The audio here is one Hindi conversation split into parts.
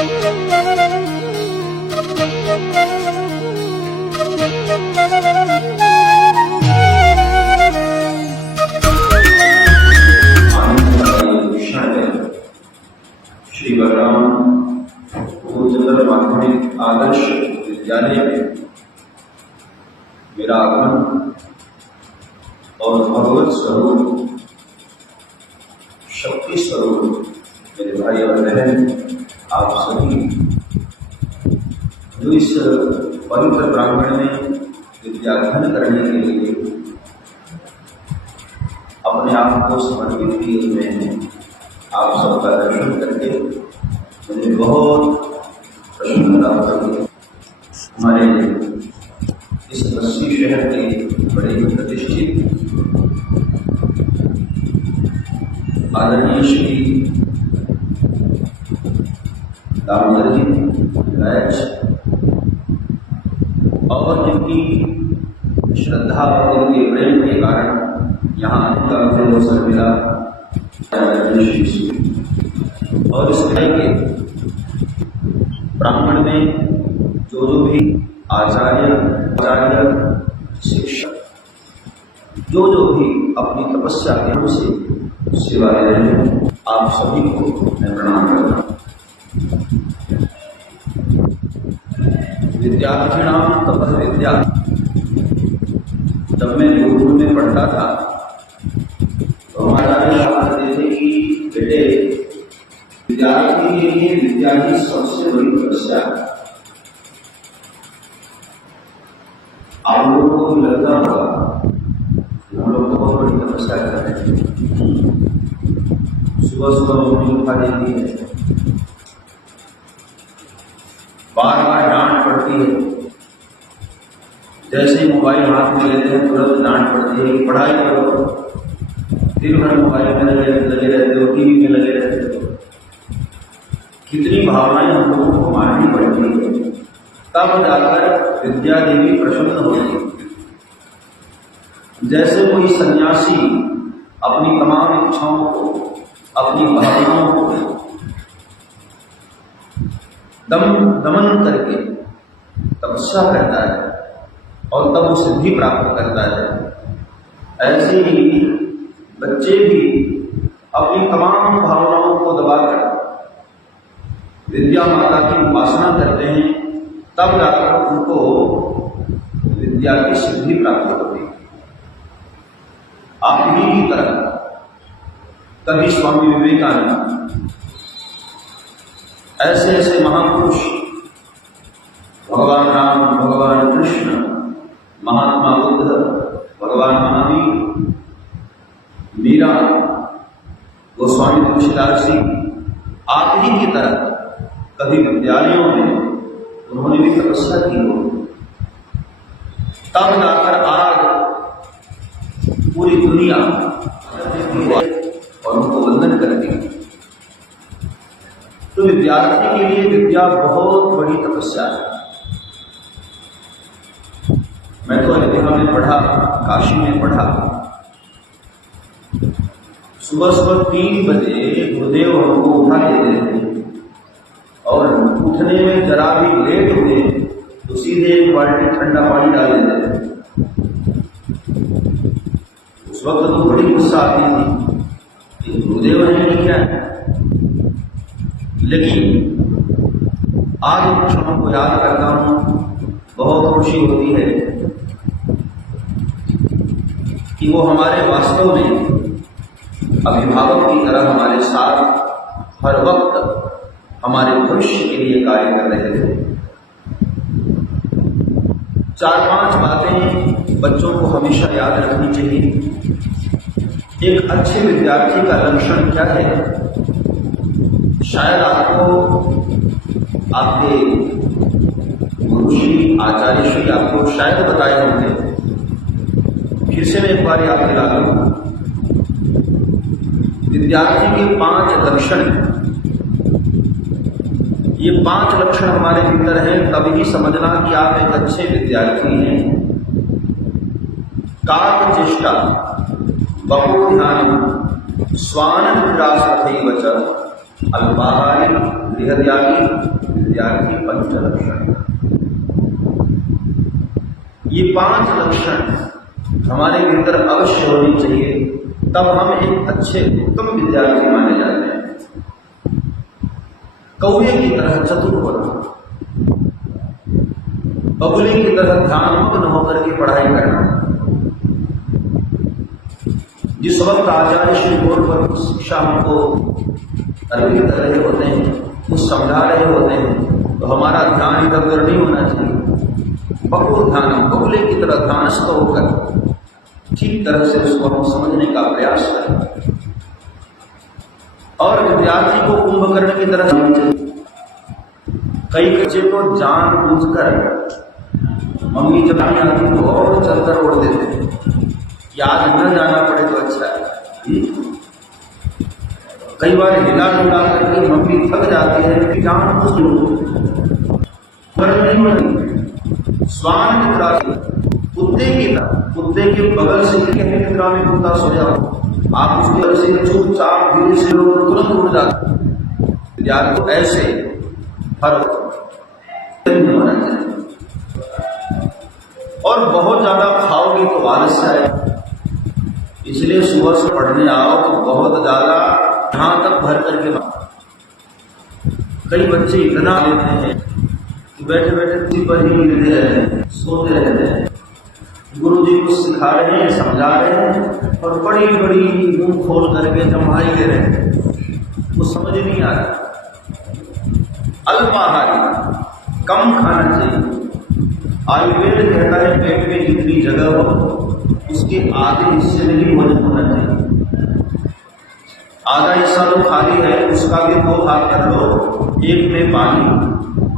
श्री बलराम उच्चतर माध्यमिक आदर्श विद्यालय में मेरा आगमन और भगवत स्वरूप शक्ति स्वरूप मेरे भाई और बहन आप सभी जो इस पवित्र ब्राह्मण में विद्याध्ययन करने के लिए अपने आप को समर्पित किए हुए हैं, आप सबका दर्शन करके मुझे बहुत प्रसन्नता होती है। हमारे इस बस्ती शहर के बड़े ही प्रतिष्ठित आदरणीय श्री दामोदर जी राज और जिनकी श्रद्धा और जिनके प्रेम के कारण यहाँ आने का मुझे अवसर मिला और इस तरह के ब्राह्मण में जो भी आचार्य शिक्षक जो भी अपनी तपस्या के नाम से सेवा ले रहे हैं, आप सभी को मैं प्रणाम करता हूँ। विद्यार्थिनां तपः विद्या, जब मैं गुरुकुल में पढ़ता था तो हमारा कहते थे कि बेटे विद्यार्थी के लिए विद्या की सबसे बड़ी तपस्या है। आप लोगों को भी लगता होगा हम लोग बहुत बड़ी तपस्या कर रहे हैं। सुबह सुबह मम्मी उठा देती है, बार बार डांट पड़ती है, जैसे ही मोबाइल हाथ में लेते हैं तुरंत डांट पड़ती है कि पढ़ाई करो, दिन भर मोबाइल में लगे रहते हो, टीवी में लगे रहते हो। कितनी भावनाएं हम लोगों को मारनी पड़ती है, तब जाकर विद्या देवी प्रसन्न होती है। जैसे कोई सन्यासी अपनी तमाम इच्छाओं को, अपनी भावनाओं को दमन करके तपस्या करता है और तब वो सिद्धि प्राप्त करता है, ऐसे ही बच्चे भी अपनी तमाम भावनाओं को दबाकर विद्या माता की उपासना करते हैं, तब जाकर उनको विद्या की सिद्धि प्राप्त होती है। आप ही की तरह कभी स्वामी विवेकानंद ऐसे ऐसे महापुरुष, भगवान राम, भगवान कृष्ण, महात्मा बुद्ध, भगवान महावीर, मीरा, गोस्वामी तुलसीदास जी, आप ही की तरह कभी विद्यालयों में उन्होंने भी तपस्या की हो, तब जाकर आज पूरी दुनिया और उनको वंदन करती है। तो विद्यार्थी के लिए विद्या बहुत बड़ी तपस्या है। मैं तो अयोध्या में पढ़ा, काशी में पढ़ा, सुबह सुबह 3 बजे गुरुदेव हमको उठा देते थे और उठने में जरा भी लेट हुए तो सीधे एक बाल्टी ठंडा पानी डाल देते थे। उस वक्त तो बड़ी गुस्सा आती थी कि गुरुदेव ने क्या है, लेकिन आज उन क्षणों को याद करता हूँ, बहुत खुशी होती है कि वो हमारे वास्तव में अभिभावक की तरह हमारे साथ हर वक्त हमारे भविष्य के लिए कार्य कर रहे थे। 4-5 बातें बच्चों को हमेशा याद रखनी चाहिए। एक अच्छे विद्यार्थी का लक्षण क्या है? शायद आपको आपके गुरुश्री आचार्य श्री आपको शायद बताए होंगे, फिर से मैं एक बार याद दिला दूं। विद्यार्थी के 5 लक्षण, ये 5 लक्षण हमारे भीतर हैं, तभी समझना कि आप एक अच्छे विद्यार्थी हैं। काक चेष्टा, बको ध्यान, स्वान निराश तथैव च, अल्पाहारी, गृहत्यागी, विद्यार्थी, पंच लक्षण। ये 5 लक्षण हमारे भीतर अवश्य होनी चाहिए, तब हम एक अच्छे उत्तम विद्यार्थी माने जाते हैं। कौवे की तरह चतुर होना, बगुले की तरह ध्यानमग्न होकर के पढ़ाई करना। जिस वक्त आचार्य श्री बोर्ड पर शिक्षा हमको अर्पित कर रहे होते हैं, कुछ समझा रहे होते हैं, तो हमारा ध्यान इधर उधर नहीं होना चाहिए। बकुल ध्यान, बगुले की तरह ध्यानस्थ होकर ठीक तरह से उसको हम समझने का प्रयास करें। और विद्यार्थी को कुंभकर्ण की तरह समझना चाहिए। कई बच्चे तो जानबूझकर मम्मी जब नहीं आती तो और चलकर उड़ देते हैं, याद न जाना पड़े तो अच्छा है। कई बार हिला डुला करके मम्मी थक जाती है कि जानबूझ स्वान की तरह, कुत्ते की तरह, कुत्ते के बगल से निद्रा में कुत्ता सो जाओ, आप उसके बगल से चुपचाप धीरे से तुरंत उड़ जाते। विद्यार्थी को ऐसे हर होना चाहिए। और बहुत ज्यादा खाओगे तो आलस्य है, इसलिए सुबह से पढ़ने आओ तो बहुत ज्यादा यहां तक भर करके। कई बच्चे इतना लेते हैं कि बैठे बैठे किसी पर ही गिरते रहते हैं, सोते रहते हैं। गुरु जी कुछ सिखा रहे हैं, समझा रहे हैं, और बड़ी बड़ी मुंह खोल करके जमाई दे रहे हैं, वो समझ नहीं आ रहा। अल्पाहारी, कम खाना चाहिए। आयुर्वेद कहता है पेट में जितनी जगह हो उसके आधे हिस्से में ही भोजन होना चाहिए। आधा हिस्सा तो खाली है, उसका भी 2 भाग कर लो, एक में पानी,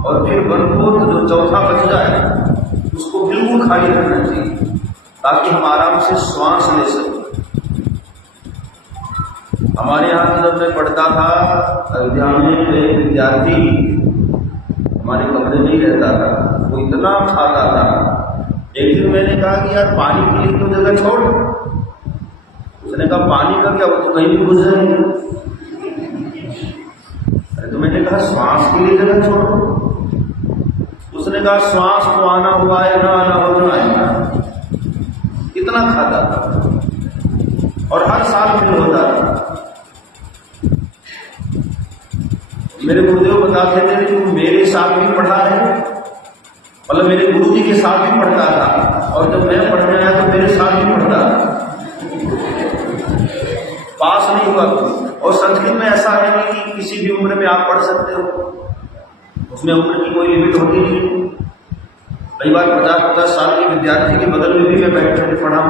और फिर 1/4 जो चौथा बच जाए उसको बिल्कुल खाली रखना चाहिए, ताकि हम आराम से श्वास ले सकें। हमारे यहाँ जब मैं पढ़ता था अयोध्या में, तो एक विद्यार्थी हमारे कमरे में ही रहता था, वो इतना खाता था। एक दिन मैंने कहा कि यार पानी के लिए तो जगह छोड़। उसने कहा पानी का क्या, वो तो कहीं भी घुस जाएंगे। अरे तो मैंने कहा श्वास के लिए जगह छोड़। उसने कहा श्वास तो आना हुआ है, ना आना हो तो आएगा। इतना खाता था और हर साल फिर होता था। मेरे गुरुदेव बताते थे कि वो मेरे साथ भी पढ़ा है, मतलब मेरे गुरु जी के साथ भी पढ़ता था, और जब मैं पढ़ने आया तो मेरे साथ भी पढ़ता था। पास नहीं हुआ। और संस्कृत में ऐसा है कि किसी भी उम्र में आप पढ़ सकते हो, उसमें उम्र की कोई लिमिट होती नहीं। कई बार 50-50 साल के विद्यार्थी के बगल में भी मैं बैठ कर पढ़ा,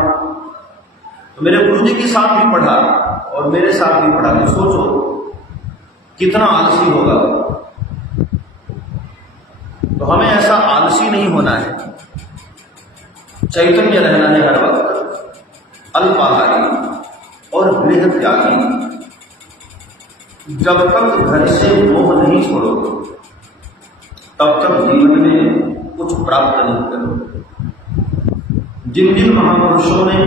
तो मेरे गुरु जी के साथ भी पढ़ा और मेरे साथ भी पढ़ा। तो सोचो कितना आलसी होगा। तो हमें ऐसा आलसी नहीं होना है, चैतन्य रहना है हर वक्त। अल्पाहारी और गृहत्यागी, जब तक घर से मोह नहीं छोड़ो तब तक जीवन में कुछ प्राप्त नहीं करो। जिन जिन महापुरुषों ने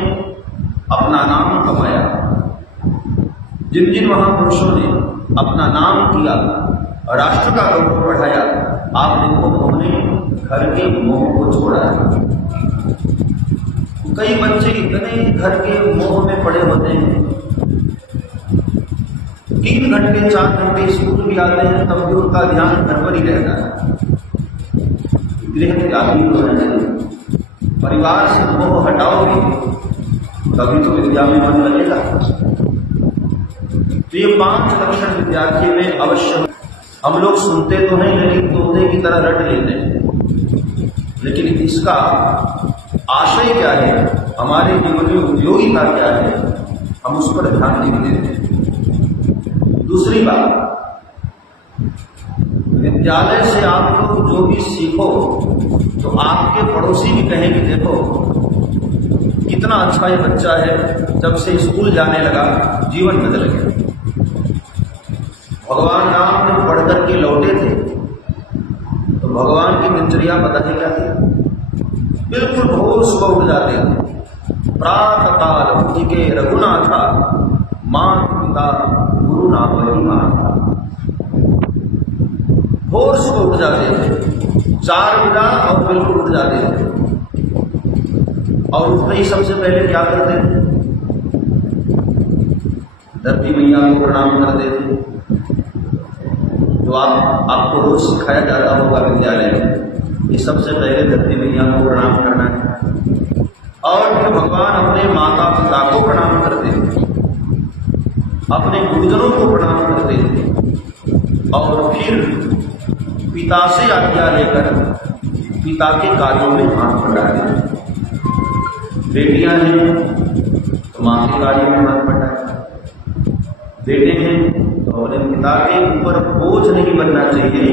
अपना नाम कमाया, जिन जिन महापुरुषों ने अपना नाम किया, राष्ट्र का गौरव बढ़ाया, आप देखो उन्होंने घर के मोह को छोड़ा है। कई बच्चे इतने घर के मोह में पड़े होते हैं, 3 घंटे 4 घंटे स्कूल भी आते हैं, तब भी उनका ध्यान घर पर ही रहता है। गृहत्यागी होना चाहिए। परिवार से मोह हटाओगे तभी तो विद्या में मन लगेगा। तो ये 5 लक्षण विद्यार्थी में अवश्य। हम लोग सुनते तो हैं लेकिन तोते की तरह रट लेते हैं, लेकिन इसका आशय क्या है, हमारे जीवन में उपयोगिता क्या है, हम उस पर ध्यान नहीं देते। दूसरी बात, विद्यालय से आप लोग जो भी सीखो तो आपके पड़ोसी भी कहेंगे देखो कितना अच्छा ये बच्चा है, जब से स्कूल जाने लगा जीवन बदल गया। भगवान राम ने पढ़ करके लौटे थे तो भगवान की दिनचर्या पता है क्या थी? बिल्कुल भोर सुबह उठ जाते थे, प्रातः काल उठ के रघुनाथा, माता पिता गुरु नाम था, भोर सुबह उठ जाते थे, 4 बजा और बिल्कुल उठ जाते थे। और उठते ही सबसे पहले क्या करते थे? धरती मैया को प्रणाम करते थे। तो आपको रोज सिखाया जाता होगा विद्यालय में कि सबसे पहले धरती मैया को प्रणाम करना है। और फिर भगवान अपने माता पिता को प्रणाम करते थे, अपने गुरुजनों को प्रणाम करते थे, और फिर पिता से आज्ञा लेकर पिता के कार्यों में हाथ बढ़ाते थे। बेटियां हैं तो माँ के कार्य में हाथ बढ़ाते, बेटे हैं तो अपने पिता के ऊपर बोझ नहीं बनना चाहिए,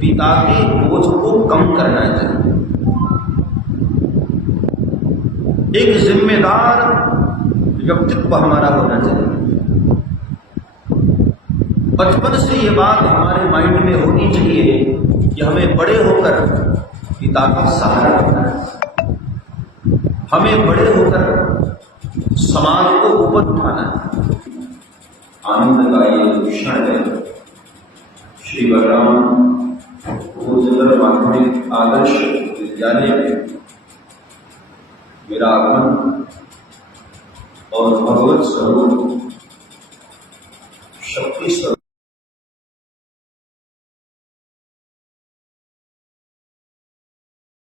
पिता के बोझ को कम करना चाहिए। एक जिम्मेदार व्यक्तित्व हमारा होना चाहिए। बचपन से ये बात हमारे माइंड में होनी चाहिए कि हमें बड़े होकर पिता का सहारा बनना है, हमें बड़े होकर समाज को ऊपर उठाना है। आनंद का ये क्षण है। श्री बलराम उच्चतर माध्यमिक आदर्श विद्यालय में मेरा आगमन और भगवत स्वरूप शक्ति स्वरूप